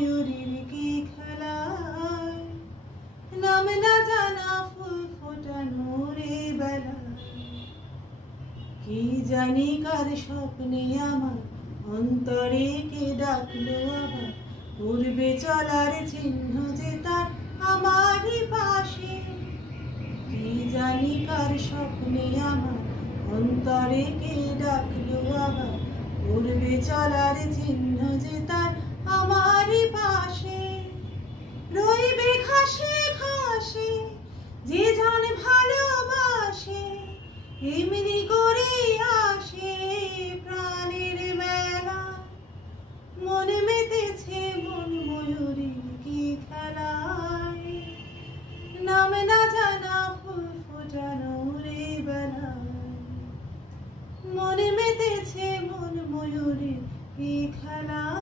ময়ূরীর কি খেলায়, নাম না জানা ফুল ফোটানোর এই বেলায়। কি জানি কার স্বপ্নে আমার অন্তরে কে ডাকলো আবার, উড়বে চলার চিহ্ন যে তার আমারই পাশে। কি জানি কার স্বপ্নে আমার অন্তরে কে ডাকলো আবার, উড়বে চলার চিহ্ন যে তার আমারই পাশে। রইবে ঘাসে ঘাসে যে জন ভালোবাসে, এমনি করে আসে প্রাণের মেলা। মনে মেতেছে মন ময়ূরীর কি খেলায়, নাম না জানা ফুল ফোটানোর এই বেলায়। মনে মেতেছে মন ময়ূরীর কি খেলা।